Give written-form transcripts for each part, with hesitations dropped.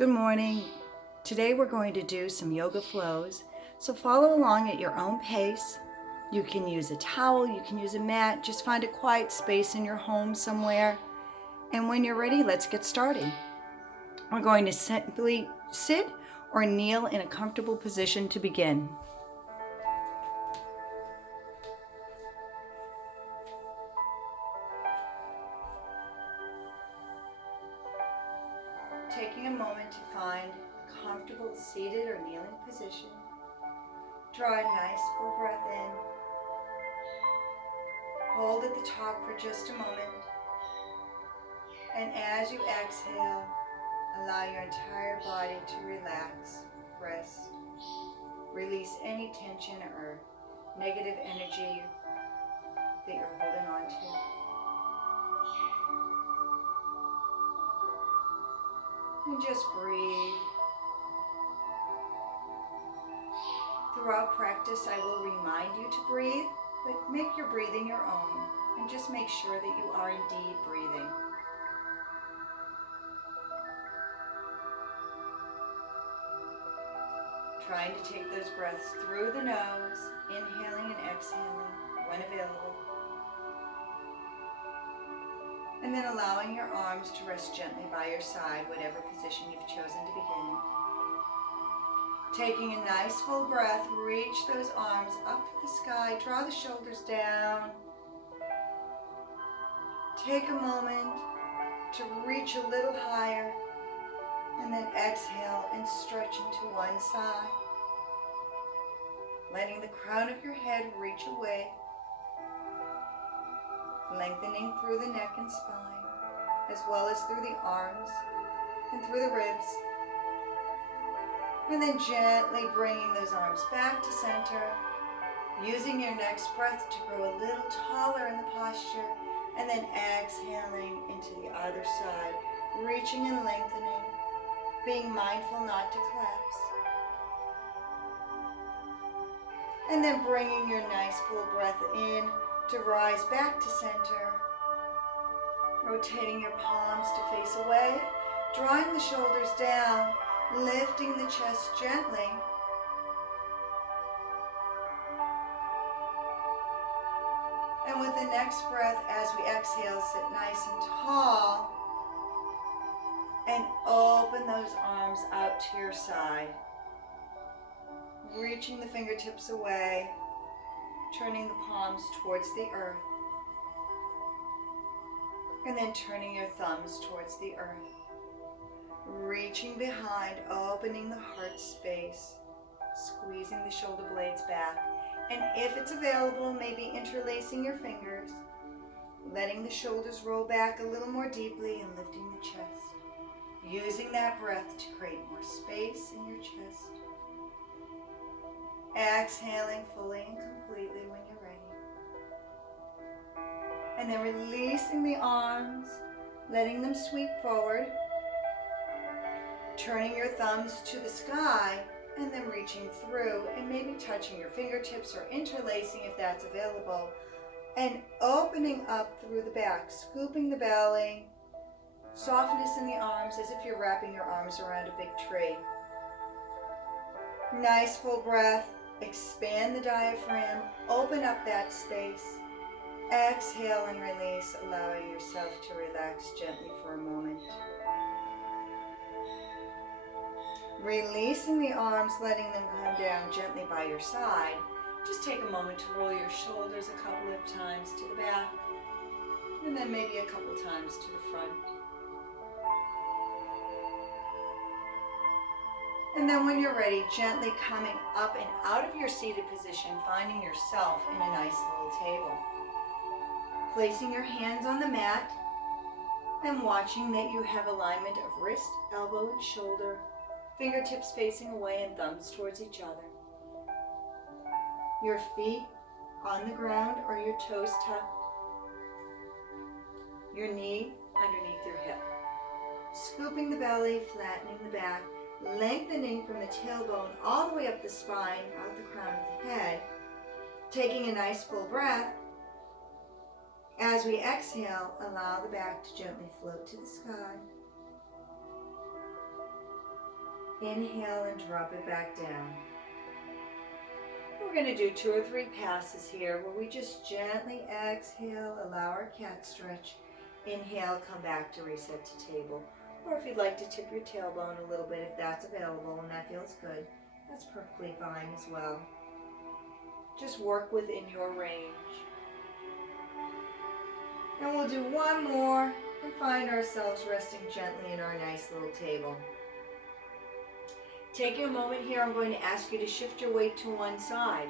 Good morning. Today we're going to do some yoga flows. So follow along at your own pace. You can use a towel, you can use a mat. Just find a quiet space in your home somewhere. And when you're ready, let's get started. We're going to simply sit or kneel in a comfortable position to begin. Taking a moment to find a comfortable seated or kneeling position. Draw a nice full breath in. Hold at the top for just a moment. And as you exhale, allow your entire body to relax, rest. Release any tension or negative energy that you're holding on to. And just breathe. Throughout practice, I will remind you to breathe, but make your breathing your own, and just make sure that you are indeed breathing. Trying to take those breaths through the nose, inhaling and exhaling when available. And then allowing your arms to rest gently by your side, whatever position you've chosen to begin. Taking a nice full breath, reach those arms up to the sky, draw the shoulders down. Take a moment to reach a little higher, and then exhale and stretch into one side. Letting the crown of your head reach away, lengthening through the neck and spine, as well as through the arms and through the ribs. And then gently bringing those arms back to center, using your next breath to grow a little taller in the posture, and then exhaling into the other side, reaching and lengthening, being mindful not to collapse. And then bringing your nice full breath in to rise back to center, rotating your palms to face away, drawing the shoulders down, lifting the chest gently. And with the next breath, as we exhale, sit nice and tall and open those arms out to your side. Reaching the fingertips away, turning the palms towards the earth, and then turning your thumbs towards the earth. Reaching behind, opening the heart space, squeezing the shoulder blades back, and if it's available, maybe interlacing your fingers, letting the shoulders roll back a little more deeply and lifting the chest, using that breath to create more space in your chest. Exhaling fully and completely when you're ready. And then releasing the arms, letting them sweep forward, turning your thumbs to the sky, and then reaching through and maybe touching your fingertips or interlacing if that's available, and opening up through the back, scooping the belly, softness in the arms as if you're wrapping your arms around a big tree. Nice full breath. Expand the diaphragm, open up that space. Exhale and release, allowing yourself to relax gently for a moment. Releasing the arms, letting them come down gently by your side. Just take a moment to roll your shoulders a couple of times to the back, and then maybe a couple times to the front. And then when you're ready, gently coming up and out of your seated position, finding yourself in a nice little table. Placing your hands on the mat and watching that you have alignment of wrist, elbow, and shoulder, fingertips facing away and thumbs towards each other. Your feet on the ground or your toes tucked. Your knee underneath your hip. Scooping the belly, flattening the back, lengthening from the tailbone all the way up the spine, out the crown of the head. Taking a nice full breath. As we exhale, allow the back to gently float to the sky. Inhale and drop it back down. We're going to do 2 or 3 passes here where we just gently exhale, allow our cat stretch. Inhale, come back to reset to table. Or if you'd like to tip your tailbone a little bit, if that's available and that feels good, that's perfectly fine as well. Just work within your range. And we'll do 1 more and find ourselves resting gently in our nice little table. Taking a moment here, I'm going to ask you to shift your weight to one side.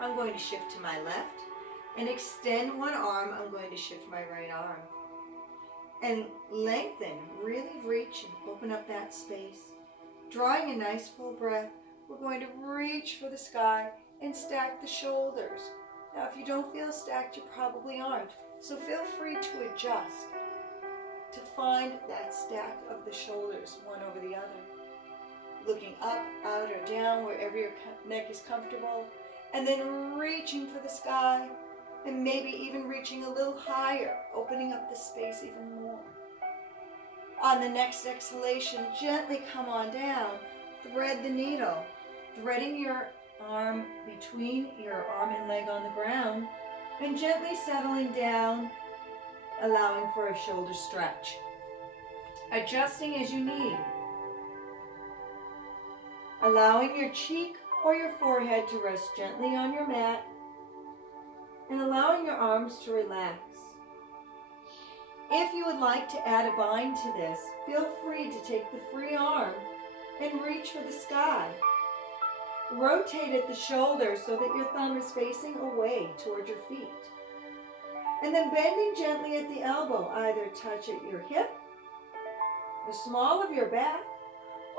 I'm going to shift to my left and extend one arm. I'm going to shift my right arm. And lengthen, really reach and open up that space. Drawing a nice full breath, we're going to reach for the sky and stack the shoulders. Now, if you don't feel stacked, you probably aren't. So feel free to adjust to find that stack of the shoulders, one over the other. Looking up, out, or down, wherever your neck is comfortable. And then reaching for the sky. And maybe even reaching a little higher, opening up the space even more. On the next exhalation, gently come on down. Thread the needle, threading your arm between your arm and leg on the ground, and gently settling down, allowing for a shoulder stretch. Adjusting as you need. Allowing your cheek or your forehead to rest gently on your mat, and allowing your arms to relax. If you would like to add a bind to this, feel free to take the free arm and reach for the sky. Rotate at the shoulder so that your thumb is facing away toward your feet. And then bending gently at the elbow, either touch at your hip, the small of your back,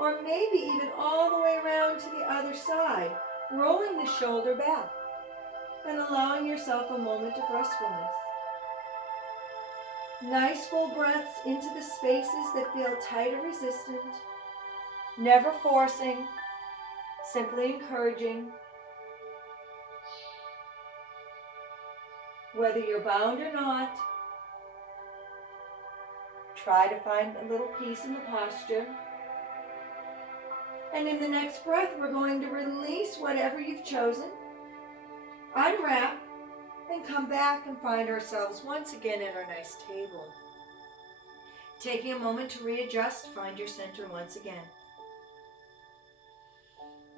or maybe even all the way around to the other side, rolling the shoulder back and allowing yourself a moment of restfulness. Nice full breaths into the spaces that feel tight or resistant, never forcing, simply encouraging. Whether you're bound or not, try to find a little peace in the posture. And in the next breath, we're going to release whatever you've chosen, unwrap, and come back and find ourselves once again at our nice table. Taking a moment to readjust, find your center once again.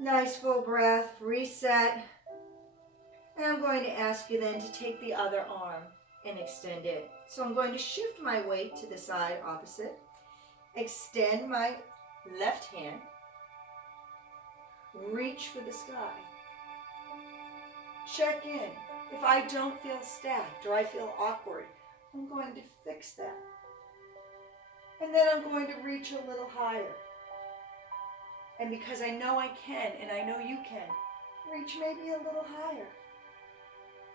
Nice full breath, reset. And I'm going to ask you then to take the other arm and extend it. So I'm going to shift my weight to the side opposite, extend my left hand, reach for the sky. Check in. If I don't feel stacked or I feel awkward, I'm going to fix that. And then I'm going to reach a little higher. And because I know I can, and I know you can, reach maybe a little higher.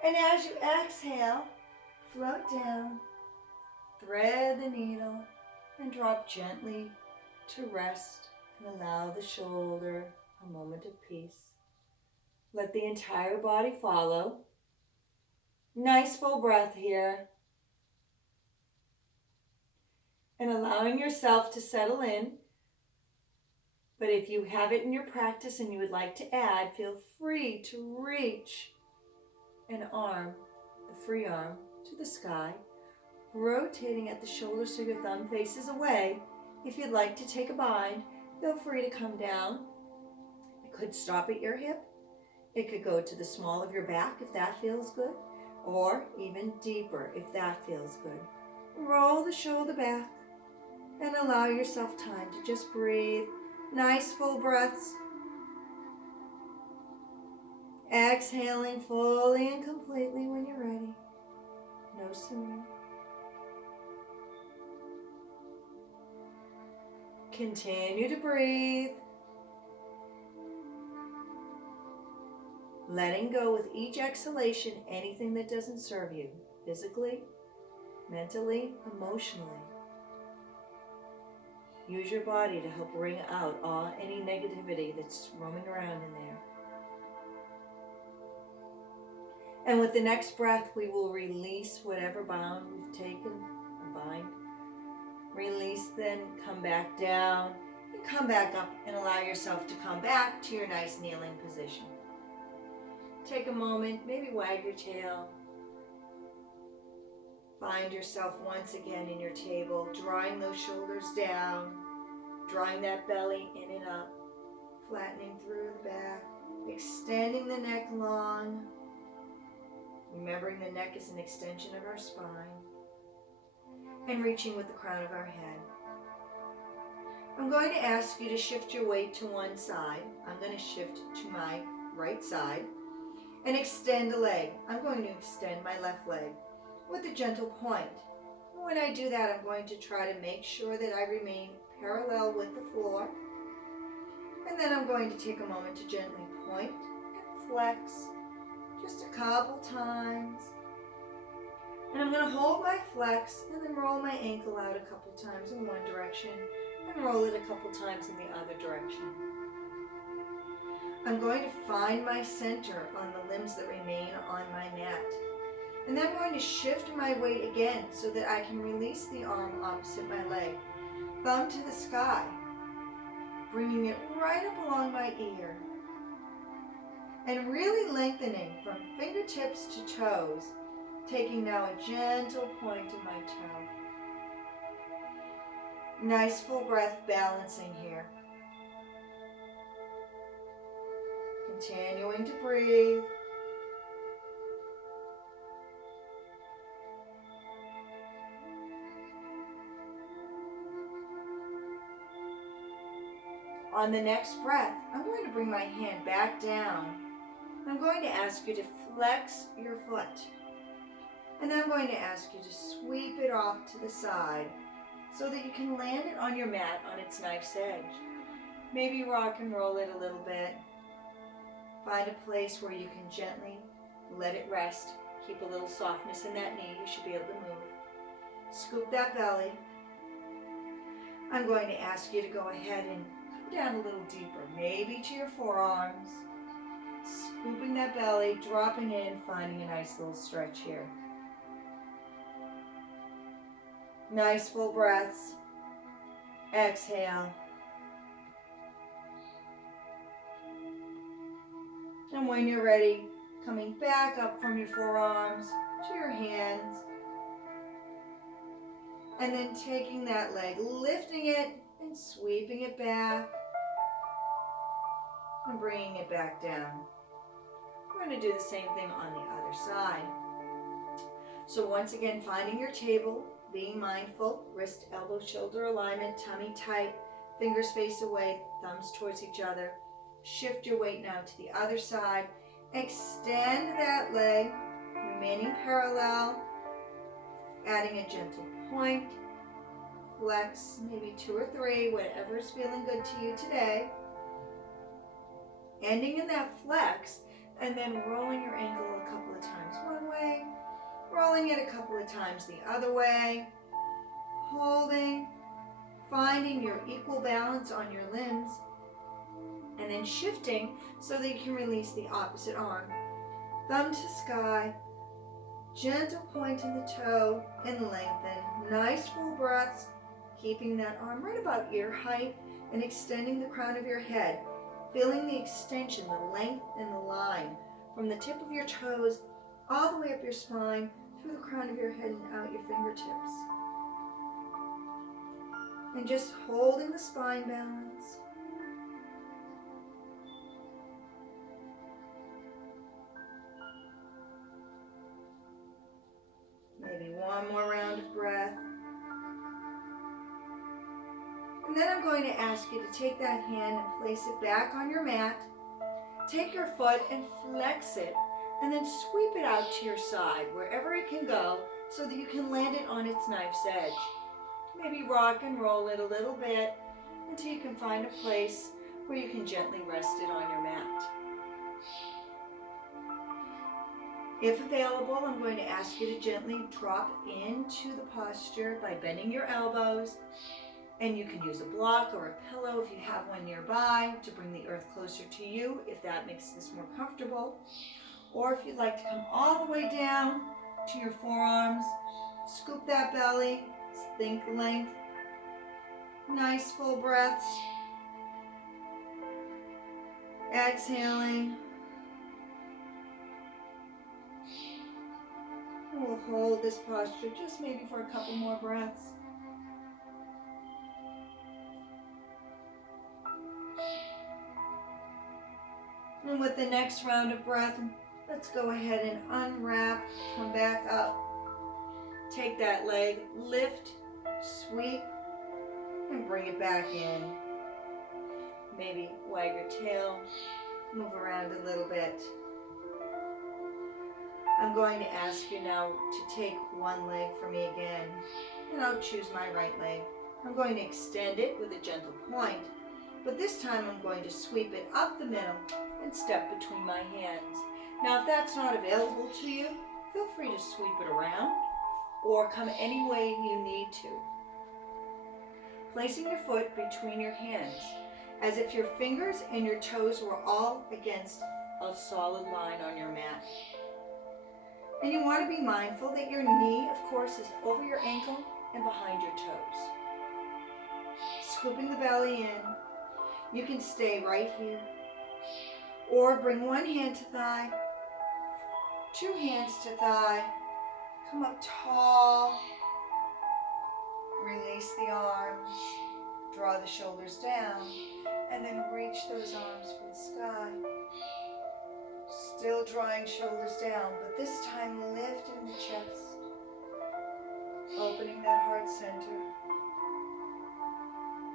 And as you exhale, float down, thread the needle, and drop gently to rest and allow the shoulder a moment of peace. Let the entire body follow. Nice full breath here. And allowing yourself to settle in. But if you have it in your practice and you would like to add, feel free to reach an arm, the free arm, to the sky, rotating at the shoulder so your thumb faces away. If you'd like to take a bind, feel free to come down. It could stop at your hip. It could go to the small of your back if that feels good, or even deeper if that feels good. Roll the shoulder back and allow yourself time to just breathe. Nice full breaths. Exhaling fully and completely when you're ready. No sooner. Continue to breathe. Letting go with each exhalation anything that doesn't serve you, physically, mentally, emotionally. Use your body to help wring out any negativity that's roaming around in there. And with the next breath, we will release whatever bound we've taken, or bind. Release, then come back down And come back up and allow yourself to come back to your nice kneeling position. Take a moment, maybe wag your tail. Find yourself once again in your table, drawing those shoulders down, drawing that belly in and up, flattening through the back, extending the neck long, remembering the neck is an extension of our spine, and reaching with the crown of our head. I'm going to ask you to shift your weight to one side. I'm going to shift to my right side and extend a leg. I'm going to extend my left leg with a gentle point. When I do that, I'm going to try to make sure that I remain parallel with the floor. And then I'm going to take a moment to gently point and flex just a couple times. And I'm going to hold my flex and then roll my ankle out a couple times in one direction and roll it a couple times in the other direction. I'm going to find my center on the limbs that remain on my mat. And then I'm going to shift my weight again so that I can release the arm opposite my leg. Thumb to the sky, bringing it right up along my ear. And really lengthening from fingertips to toes, taking now a gentle point in my toe. Nice full breath balancing here. Continuing to breathe. On the next breath, I'm going to bring my hand back down. I'm going to ask you to flex your foot. And then I'm going to ask you to sweep it off to the side so that you can land it on your mat on its knife's edge. Maybe rock and roll it a little bit. Find a place where you can gently let it rest. Keep a little softness in that knee. You should be able to move. Scoop that belly. I'm going to ask you to go ahead and come down a little deeper, maybe to your forearms. Scooping that belly, dropping in, finding a nice little stretch here. Nice full breaths. Exhale. And when you're ready, coming back up from your forearms to your hands. And then taking that leg, lifting it and sweeping it back. And bringing it back down. We're going to do the same thing on the other side. So once again, finding your table, being mindful, wrist, elbow, shoulder alignment, tummy tight, fingers face away, thumbs towards each other. Shift your weight now to the other side. Extend that leg, remaining parallel, adding a gentle point. Flex, maybe 2 or 3, whatever is feeling good to you today. Ending in that flex, and then rolling your ankle a couple of times one way, rolling it a couple of times the other way, holding, finding your equal balance on your limbs, and then shifting so that you can release the opposite arm. Thumb to sky, gentle point in the toe, and lengthen. Nice full breaths, keeping that arm right about ear height and extending the crown of your head. Feeling the extension, the length, and the line from the tip of your toes all the way up your spine, through the crown of your head and out your fingertips. And just holding the spine balance. Maybe one more round of breath. And then I'm going to ask you to take that hand and place it back on your mat. Take your foot and flex it, and then sweep it out to your side, wherever it can go, so that you can land it on its knife's edge. Maybe rock and roll it a little bit until you can find a place where you can gently rest it on your mat. If available, I'm going to ask you to gently drop into the posture by bending your elbows. And you can use a block or a pillow if you have one nearby to bring the earth closer to you, if that makes this more comfortable. Or if you'd like to come all the way down to your forearms, scoop that belly, think length, nice full breaths. Exhaling. And we'll hold this posture just maybe for a couple more breaths. And with the next round of breath, let's go ahead and unwrap, come back up. Take that leg, lift, sweep, and bring it back in. Maybe wag your tail, move around a little bit. I'm going to ask you now to take one leg for me again, and I'll choose my right leg. I'm going to extend it with a gentle point, but this time I'm going to sweep it up the middle and step between my hands. Now, if that's not available to you, feel free to sweep it around or come any way you need to. Placing your foot between your hands, as if your fingers and your toes were all against a solid line on your mat. And you want to be mindful that your knee, of course, is over your ankle and behind your toes. Scooping the belly in. You can stay right here. Or bring one hand to thigh, two hands to thigh. Come up tall. Release the arms. Draw the shoulders down. And then reach those arms for the sky. Still drawing shoulders down, but this time lifting the chest. Opening that heart center.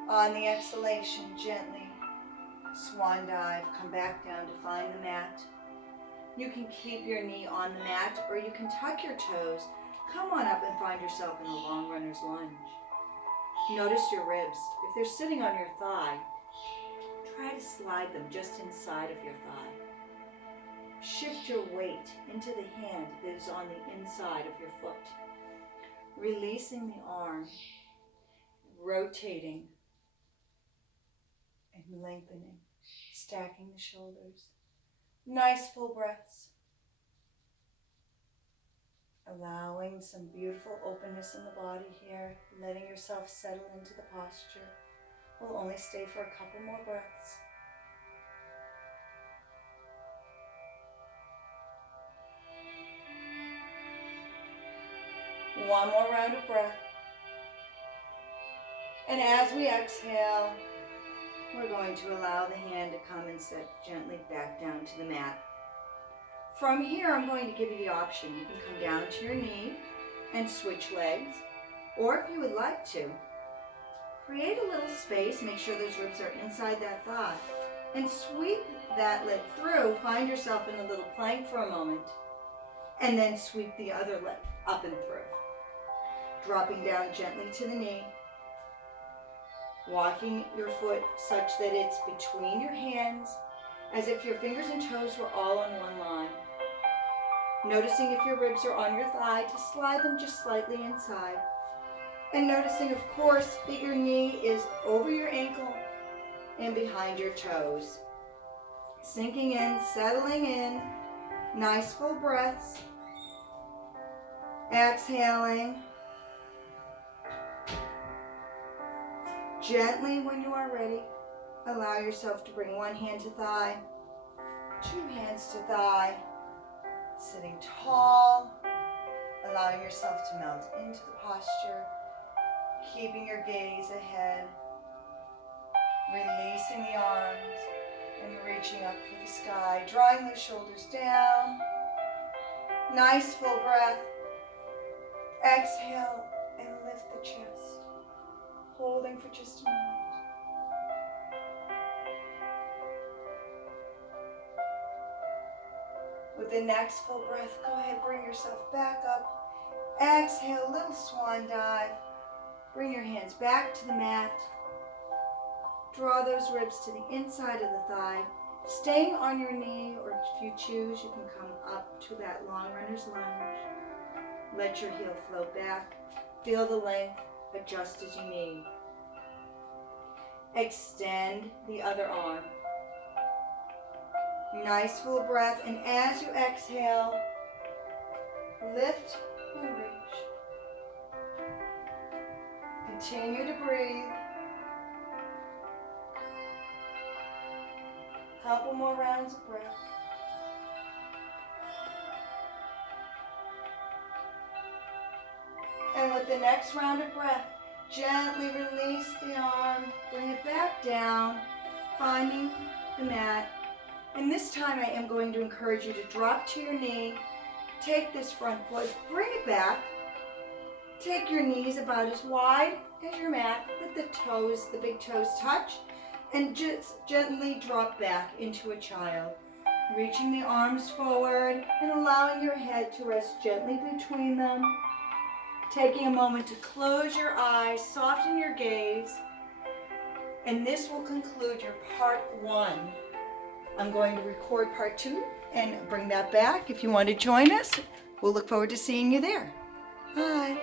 On the exhalation, gently swan dive, come back down to find the mat. You can keep your knee on the mat, or you can tuck your toes. Come on up and find yourself in a long runner's lunge. Notice your ribs. If they're sitting on your thigh, try to slide them just inside of your thigh. Shift your weight into the hand that is on the inside of your foot. Releasing the arm, rotating and lengthening, stacking the shoulders. Nice full breaths. Allowing some beautiful openness in the body here, letting yourself settle into the posture. We'll only stay for a couple more breaths. One more round of breath. And as we exhale, we're going to allow the hand to come and sit gently back down to the mat. From here, I'm going to give you the option. You can come down to your knee and switch legs, or if you would like to, create a little space, make sure those ribs are inside that thigh, and sweep that leg through. Find yourself in a little plank for a moment, and then sweep the other leg up and through. Dropping down gently to the knee, walking your foot such that it's between your hands, as if your fingers and toes were all on one line. Noticing if your ribs are on your thigh, to slide them just slightly inside. And noticing, of course, that your knee is over your ankle and behind your toes. Sinking in, settling in. Nice full breaths. Exhaling. Gently, when you are ready, allow yourself to bring one hand to thigh, two hands to thigh, sitting tall, allowing yourself to melt into the posture, keeping your gaze ahead, releasing the arms and reaching up for the sky, drawing those shoulders down. Nice full breath. Exhale and lift the chest. Holding for just a moment. With the next full breath, go ahead, bring yourself back up. Exhale, little swan dive. Bring your hands back to the mat. Draw those ribs to the inside of the thigh. Staying on your knee, or if you choose, you can come up to that long runner's lunge. Let your heel float back. Feel the length. Adjust as you need. Extend the other arm. Nice full breath, and as you exhale, lift and reach. Continue to breathe. Couple more rounds of breath. And with the next round of breath, gently release the arm, bring it back down, finding the mat. And this time I am going to encourage you to drop to your knee, take this front foot, bring it back, take your knees about as wide as your mat, let the toes, the big toes touch, and just gently drop back into a child. Reaching the arms forward and allowing your head to rest gently between them. Taking a moment to close your eyes, soften your gaze, and this will conclude your part 1. I'm going to record part 2 and bring that back. If you want to join us, we'll look forward to seeing you there. Bye.